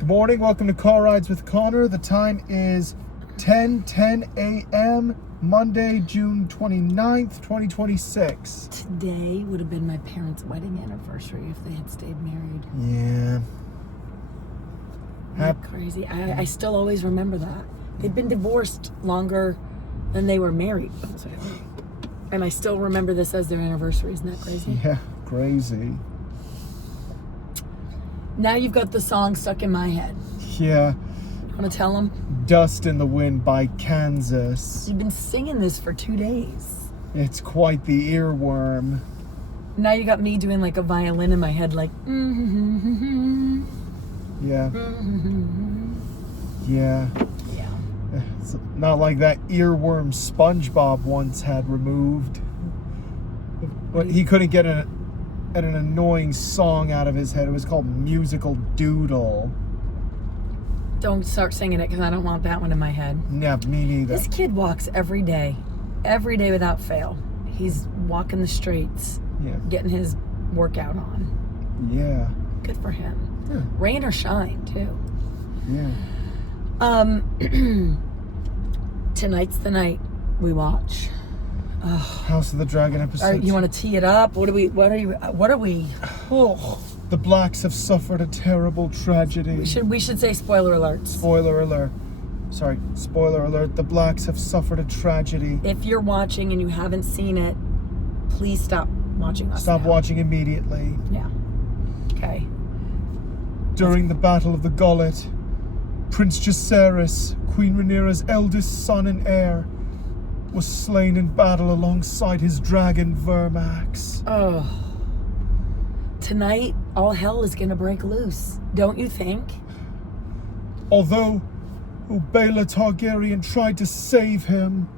Good morning, welcome to Car Rides with Connor. The time is 10:10 a.m. Monday, June 29th, 2026. Today would have been my parents' wedding anniversary if they had stayed married. Yeah. Isn't that crazy? I still always remember that. They'd been divorced longer than they were married. And I still remember this as their anniversary. Isn't that crazy? Yeah, crazy. Now you've got the song stuck in my head. Yeah. You want to tell them? Dust in the Wind by Kansas. You've been singing this for 2 days. It's quite the earworm. Now you got me doing like a violin in my head, like, Yeah. Yeah. Yeah. It's not like that earworm SpongeBob once had removed. But he couldn't get an annoying song out of his head. It was called Musical Doodle. Don't start singing it because I don't want that one in my head. Yeah, me neither. This kid walks every day without fail. He's walking the streets, Yeah. getting his workout on. Yeah. Good for him. Yeah. Rain or shine, too. Yeah. Tonight's the night we watch. House of the Dragon episode. All right, you want to tee it up? What are we? Oh, The Blacks have suffered a terrible tragedy. we should say spoiler alerts. Spoiler alert. Sorry, spoiler alert. The Blacks have suffered a tragedy. If you're watching and you haven't seen it, please stop watching us. Stop now. watching immediately. Yeah. Okay. During the Battle of the Gullet, Prince Jacaerys, Queen Rhaenyra's eldest son and heir, was slain in battle alongside his dragon Vermax. Oh. Tonight, all hell is gonna break loose, don't you think? Although Baela Targaryen tried to save him,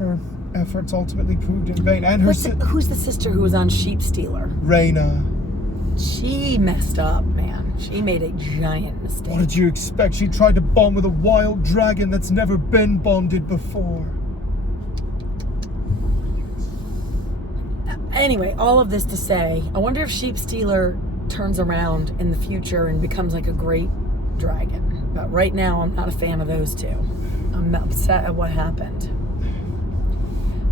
her efforts ultimately proved in vain. And her Who's the sister who was on Sheep Stealer? Rhaena. She messed up, man. She made a giant mistake. What did you expect? She tried to bond with a wild dragon that's never been bonded before. Anyway, all of this to say, I wonder if Sheep Stealer turns around in the future and becomes like a great dragon. But right now, I'm not a fan of those two. I'm upset at what happened.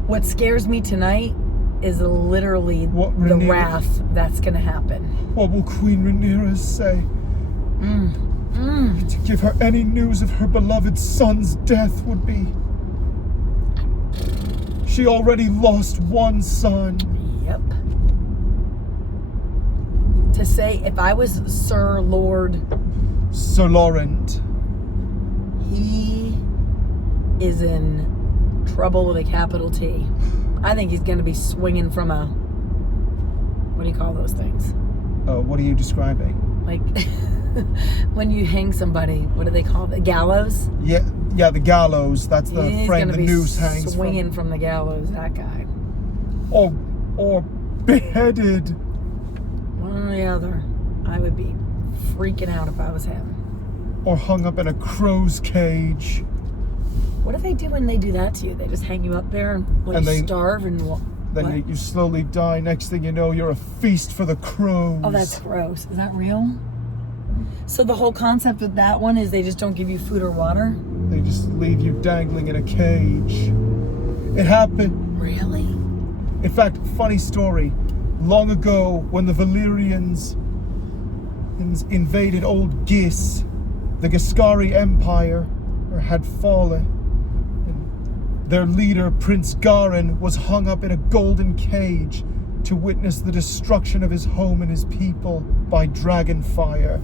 What scares me tonight is literally the wrath that's going to happen. What will Queen Rhaenyra say? To give her any news of her beloved son's death would be... She already lost one son. Yep. To say, if I was Sir Laurent. He is in trouble with a capital T. I think he's going to be swinging from a... What do you call those things? What are you describing? Like, when you hang somebody, what do they call it? The gallows? Yeah, the gallows. That's the frame the noose hangs from. Swinging from the gallows, that guy. Or beheaded. One or the other. I would be freaking out if I was him. Or hung up in a crow's cage. What do they do when they do that to you? They just hang you up there and starve and then you slowly die. Next thing you know, you're a feast for the crows. Oh, that's gross. Is that real? So the whole concept with that one is they just don't give you food or water? They just leave you dangling in a cage. It happened. Really? In fact, funny story. Long ago, when the Valyrians invaded Old Gis, the Giscari Empire had fallen. Their leader, Prince Garin, was hung up in a golden cage to witness the destruction of his home and his people by dragon fire.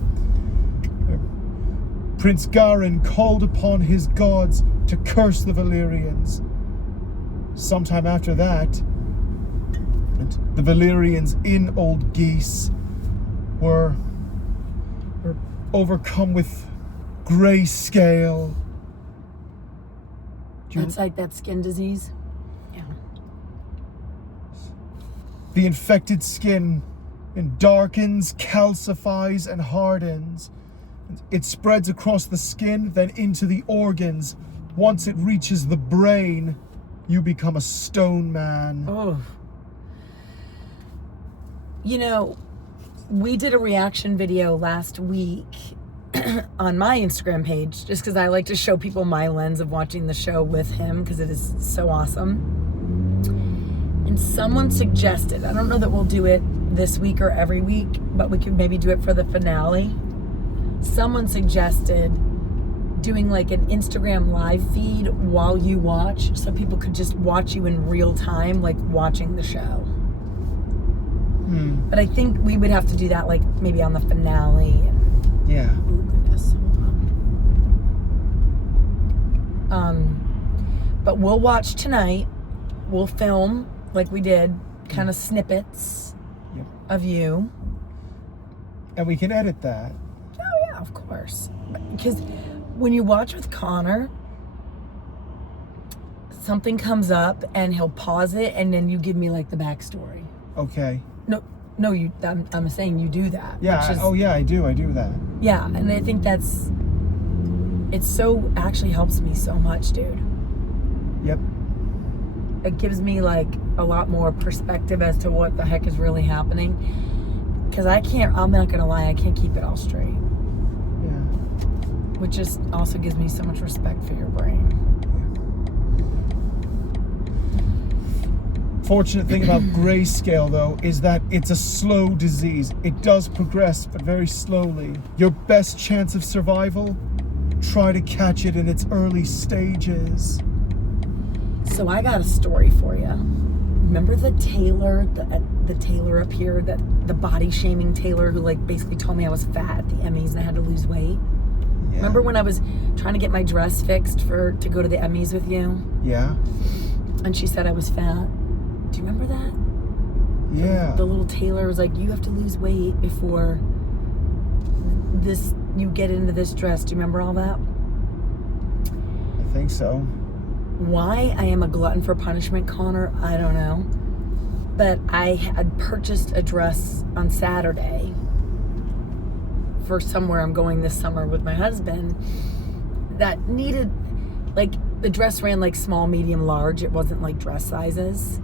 Prince Garin called upon his gods to curse the Valyrians. Sometime after that, the Valyrians in Old Geese were overcome with grayscale. That's like that skin disease? Yeah. The infected skin darkens, calcifies, and hardens. It spreads across the skin, then into the organs. Once it reaches the brain, you become a stone man. Oh. You know, we did a reaction video last week on my Instagram page, just because I like to show people my lens of watching the show with him, because it is so awesome. And someone suggested, I don't know that we'll do it this week or every week, but we could maybe do it for the finale. Someone suggested doing like an Instagram live feed while you watch, so people could just watch you in real time, like watching the show. But I think we would have to do that like maybe on the finale. And, Yeah. oh goodness, hold on. But we'll watch tonight. We'll film like we did, kind of snippets of you. And we can edit that. Oh yeah, of course. Because when you watch with Connor, something comes up and he'll pause it, and then you give me like the backstory. Okay. No, you. I'm saying you do that. Yeah. Which is, I do that. Yeah, and I think it's so actually helps me so much, dude. Yep. It gives me like a lot more perspective as to what the heck is really happening. Because I'm not gonna lie, I can't keep it all straight. Yeah. Which just also gives me so much respect for your brain. Fortunate thing about grayscale, though, is that it's a slow disease. It does progress, but very slowly. Your best chance of survival, try to catch it in its early stages. So I got a story for you. Remember the Tailor, the Tailor up here, the body shaming Tailor who like basically told me I was fat at the Emmys and I had to lose weight? Yeah. Remember when I was trying to get my dress fixed to go to the Emmys with you? Yeah. And she said I was fat. Do you remember that? Yeah. The little Tailor was like, you have to lose weight before you get into this dress. Do you remember all that? I think so. Why I am a glutton for punishment, Connor, I don't know. But I had purchased a dress on Saturday for somewhere I'm going this summer with my husband that needed, like, the dress ran like small, medium, large. It wasn't like dress sizes.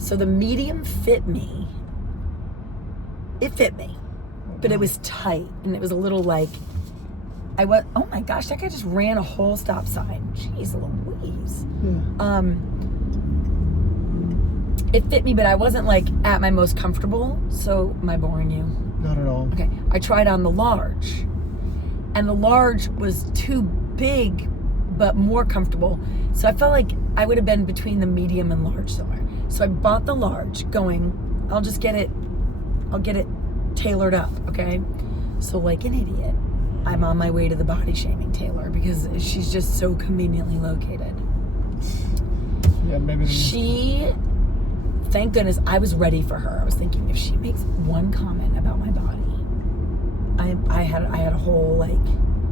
So the medium fit me. It fit me, but it was tight, and it was a little like, oh my gosh, that guy just ran a whole stop sign. Jeez Louise. Yeah. It fit me, but I wasn't like at my most comfortable. So am I boring you? Not at all. Okay, I tried on the large, and the large was too big, but more comfortable. So I felt like I would have been between the medium and large somewhere. So I bought the large, going, I'll get it tailored up, okay? So like an idiot, I'm on my way to the body shaming Tailor because she's just so conveniently located. Yeah, maybe. Thank goodness, I was ready for her. I was thinking, if she makes one comment about my body, I had a whole like.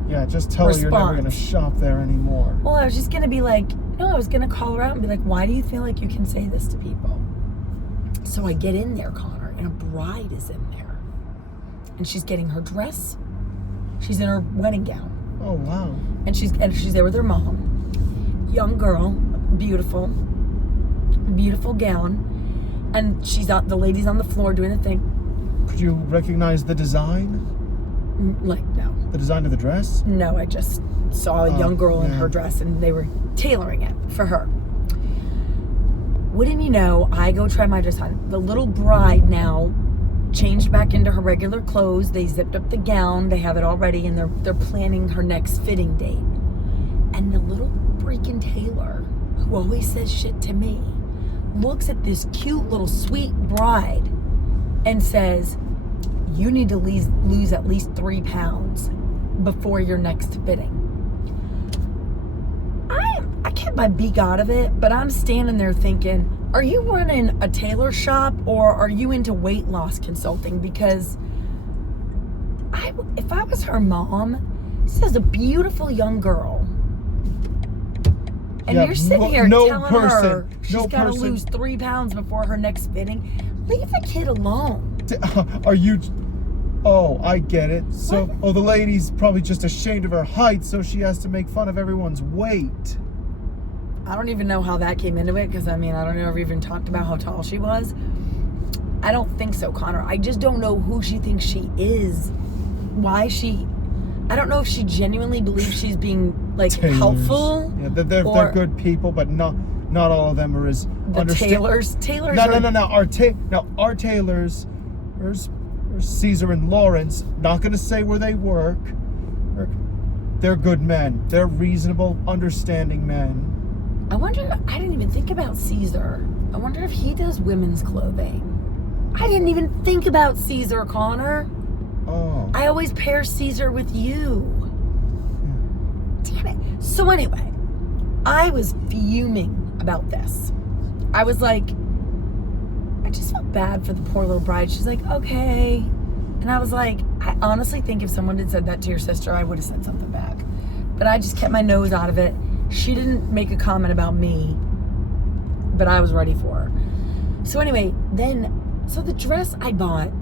Yeah, just tell her you're never gonna shop there anymore. Well, I was just gonna be like, no, I was gonna call her out and be like, why do you feel like you can say this to people? So I get in there, Connor, and a bride is in there, and she's getting her dress. She's in her wedding gown. Oh wow! And she's there with her mom. Young girl, beautiful gown, and the lady's on the floor doing the thing. Could you recognize the design? Like, no. The design of the dress? No, I just saw a young girl in her dress, and they were tailoring it for her. Wouldn't you know, I go try my dress on. The little bride now changed back into her regular clothes. They zipped up the gown. They have it all ready, and they're planning her next fitting date. And the little freaking Tailor, who always says shit to me, looks at this cute little sweet bride and says, you need to lose at least 3 pounds before your next fitting. I kept my beak out of it, but I'm standing there thinking, are you running a tailor shop or are you into weight loss consulting? Because if I was her mom, this is a beautiful young girl. And you're sitting here telling her she's got to lose 3 pounds before her next fitting. Leave the kid alone. Are you... Oh, I get it. So, the lady's probably just ashamed of her height, so she has to make fun of everyone's weight. I don't even know how that came into it, because, I mean, I don't know if we even talked about how tall she was. I don't think so, Connor. I just don't know who she thinks she is. Why she... I don't know if she genuinely believes she's being, like, Tailors. helpful. Yeah, they're good people, but not all of them are as The Tailors. Tailors Our Tailors, there's Caesar and Lawrence, not going to say where they work. They're good men. They're reasonable, understanding men. I didn't even think about Caesar. I wonder if he does women's clothing. I didn't even think about Caesar, Connor. Oh. I always pair Caesar with you. Damn it. So anyway, I was fuming about this. I was like, I just felt bad for the poor little bride. She's like, okay. And I was like, I honestly think if someone had said that to your sister, I would have said something back. But I just kept my nose out of it. She didn't make a comment about me, but I was ready for her. So anyway, so the dress I bought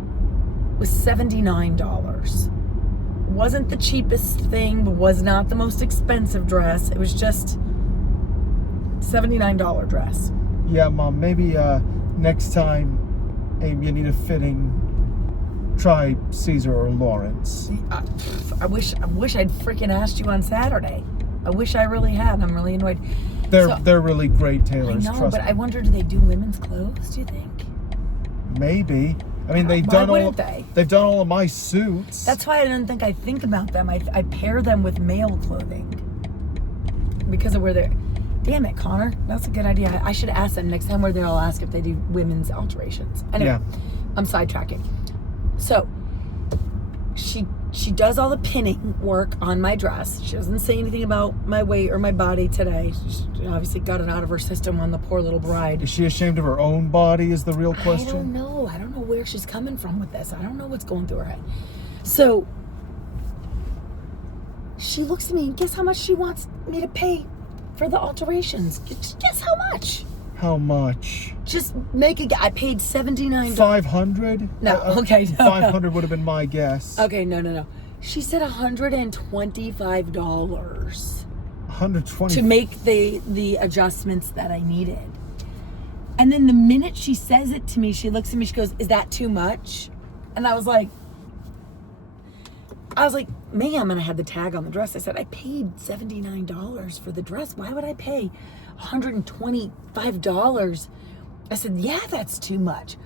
was $79. Wasn't the cheapest thing, but was not the most expensive dress. It was just $79 dress. Yeah, Mom, maybe next time, Abe, you need a fitting, try Caesar or Lawrence. I wish I'd freaking asked you on Saturday. I wish I really had. I'm really annoyed. They're really great tailors. I know, trust but me. I wonder, do they do women's clothes, do you think? Maybe. I mean, Why they've done all of my suits. That's why I didn't think I'd think about them. I pair them with male clothing because of where they're... Damn it, Connor. That's a good idea. I should ask them next time we're there. I'll ask if they do women's alterations. Anyway, Yeah. I'm sidetracking. So, she does all the pinning work on my dress. She doesn't say anything about my weight or my body today. She obviously got it out of her system on the poor little bride. Is she ashamed of her own body is the real question? I don't know. I don't know where she's coming from with this. I don't know what's going through her head. So, she looks at me and guess how much she wants me to pay for the alterations. Guess how much? How much? Just make a guess. I paid $79. 500? No, okay. No, 500 would have been my guess. Okay, no. She said $125 120 to make the adjustments that I needed. And then the minute she says it to me, she looks at me, she goes, "Is that too much?" And I was like, ma'am, and I had the tag on the dress. I said, I paid $79 for the dress. Why would I pay $125? I said, yeah, that's too much.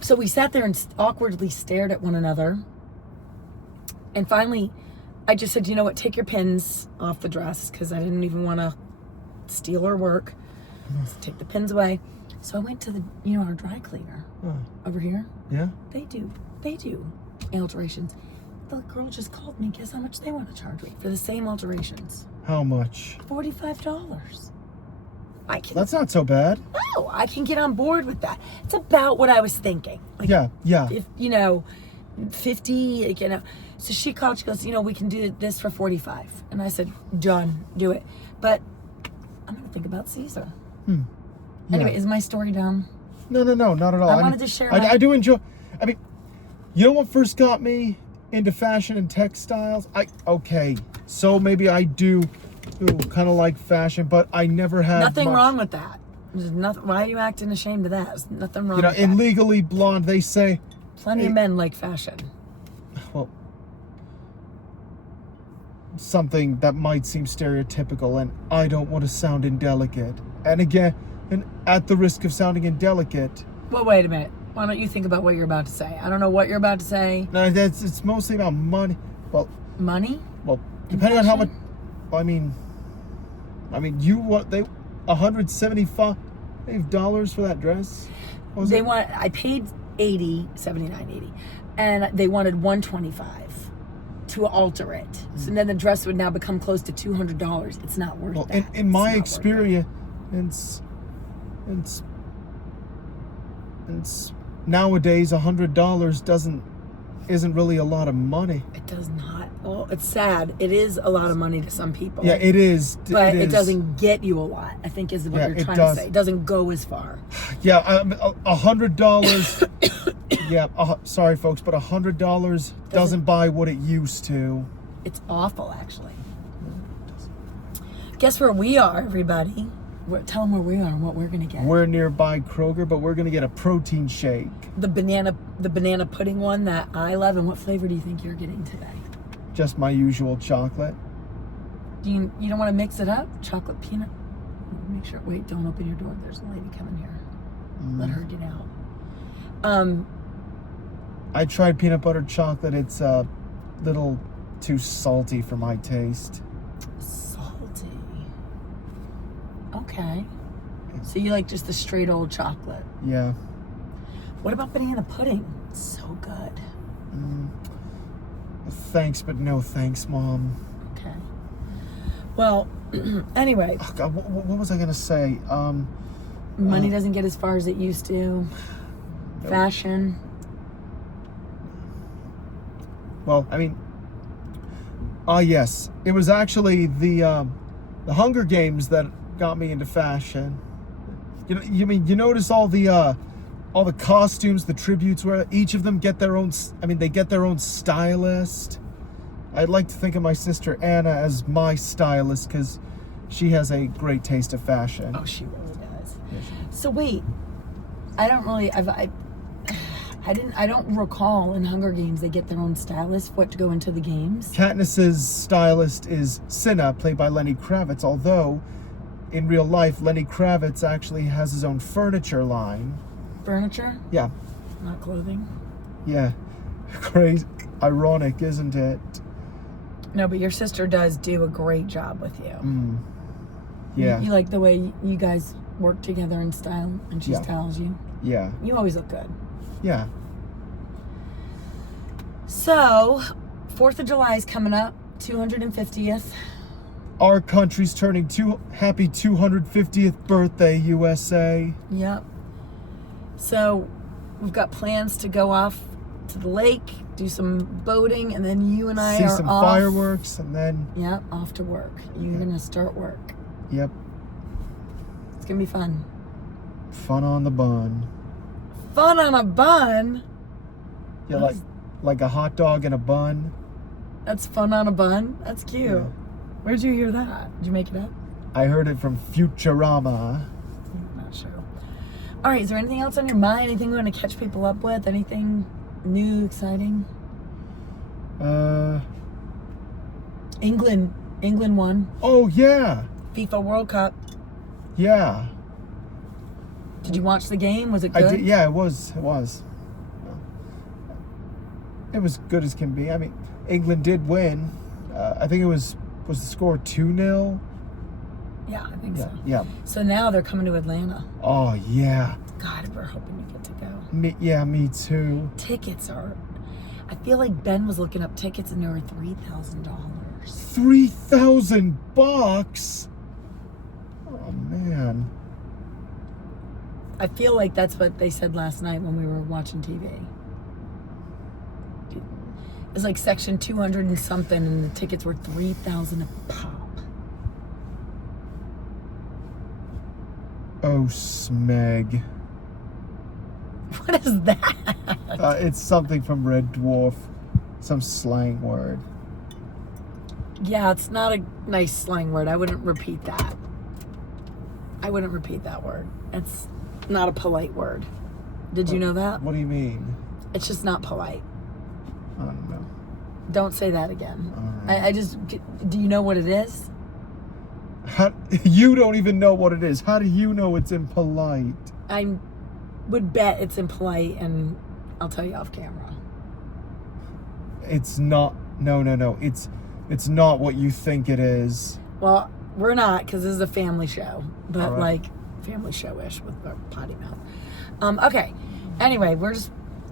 So we sat there and awkwardly stared at one another. And finally, I just said, you know what, take your pins off the dress, because I didn't even want to steal her work. So take the pins away. So I went to our dry cleaner over here. Yeah? They do alterations. The girl just called me. Guess how much they want to charge me for the same alterations? How much? $45. That's not so bad. No, I can get on board with that. It's about what I was thinking. Like, Yeah. If 50, So she called. She goes, we can do this for 45. And I said, done. Do it. But I'm gonna think about Caesar. Yeah. Anyway, is my story done? No, not at all. I wanted to share. I do enjoy. I mean, you know what first got me into fashion and textiles? So maybe I do kind of like fashion, but I never had nothing much. wrong with that. There's nothing. Why are you acting ashamed of that? There's nothing wrong with that. In Legally Blonde, they say plenty of men like fashion. Well, something that might seem stereotypical, and I don't want to sound indelicate. And again, and at the risk of sounding indelicate. Well, wait a minute. Why don't you think about what you're about to say? I don't know what you're about to say. No, it's mostly about money. Well, money? Well, depending on how much. I mean, they $175 for that dress? I paid $79.80, and they wanted $125 to alter it. So then the dress would now become close to $200. It's not worth that. In my experience, nowadays $100 isn't really a lot of money. It does not. Well, it's sad. It is a lot of money to some people. Yeah, it is. But it doesn't get you a lot, I think is what you're trying to say. It doesn't go as far. Yeah, $100. Yeah, sorry folks, but $100 doesn't buy what it used to. It's awful, actually. Guess where we are, everybody? Tell them where we are and what we're gonna get. We're nearby Kroger, but we're gonna get a protein shake. The banana pudding one that I love. And what flavor do you think you're getting today? Just my usual chocolate. You don't want to mix it up? Chocolate peanut. Make sure. Wait, don't open your door. There's a lady coming here. Let her get out. I tried peanut butter chocolate. It's a little too salty for my taste. Salty. Okay. So you like just the straight old chocolate? Yeah. What about banana pudding? It's so good. Thanks, but no thanks, Mom. Okay. Well, anyway. Oh, God, what was I gonna say? Money doesn't get as far as it used to. Fashion. Well, I mean, yes, it was actually the Hunger Games that got me into fashion. You notice all the costumes, the tributes, where each of them get their own. I mean, they get their own stylist. I'd like to think of my sister Anna as my stylist because she has a great taste of fashion. Oh, she really does. Yeah, So wait, I don't really. I don't recall in Hunger Games they get their own stylist what to go into the games. Katniss's stylist is Cinna, played by Lenny Kravitz, although in real life Lenny Kravitz actually has his own furniture line. Furniture? Yeah. Not clothing? Yeah. Crazy. Ironic, isn't it? No, but your sister does do a great job with you. Yeah. You like the way you guys work together in style and she styles you? Yeah. You always look good. Yeah. So, 4th of July is coming up, 250th. Our country's turning happy 250th birthday, USA. Yep. So, we've got plans to go off to the lake, do some boating, and then you and I see are some off. Fireworks, and then... Yep, off to work. You're going to start work. Yep. It's going to be fun. Fun on the bun. Fun on a bun? Yeah, like a hot dog and a bun. That's fun on a bun? That's cute. Yeah. Where'd you hear that? Did you make it up? I heard it from Futurama. I'm not sure. All right, is there anything else on your mind? Anything we want to catch people up with? Anything new, exciting? England won. Oh, yeah. FIFA World Cup. Yeah. Did you watch the game? Was it good? I did. Yeah, it was. It was good as can be. I mean, England did win. I think it was the score 2-0? Yeah, I think so. Yeah. So now they're coming to Atlanta. Oh, yeah. God, we're hoping to get to go. Me too. Tickets are... I feel like Ben was looking up tickets and they were $3,000. $3,000? Oh, man. I feel like that's what they said last night when we were watching TV. It's like section 200 and something, and the tickets were $3,000 a pop. Oh, smeg. What is that? It's something from Red Dwarf. Some slang word. Yeah, it's not a nice slang word. I wouldn't repeat that. I wouldn't repeat that word. It's not a polite word. Did you know that? What do you mean? It's just not polite. I don't know. Don't say that again. Right. I just... Do you know what it is? You don't even know what it is. How do you know it's impolite? I would bet it's impolite, and I'll tell you off camera. It's not. No. It's not what you think it is. Well, we're not, because this is a family show. But, right. like, family show-ish with our potty mouth. Okay. Anyway,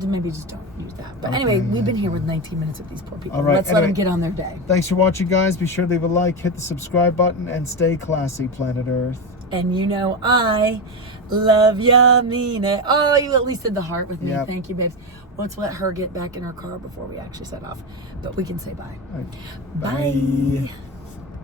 maybe just don't use that. But anyway, we've been here with 19 minutes with these poor people. All right, Let's let them get on their day. Thanks for watching, guys. Be sure to leave a like, hit the subscribe button, and stay classy, planet Earth. And you know I love ya, mean it. Oh, you at least did the heart with me. Yep. Thank you, babes. Let's let her get back in her car before we actually set off. But we can say bye. All right. Bye.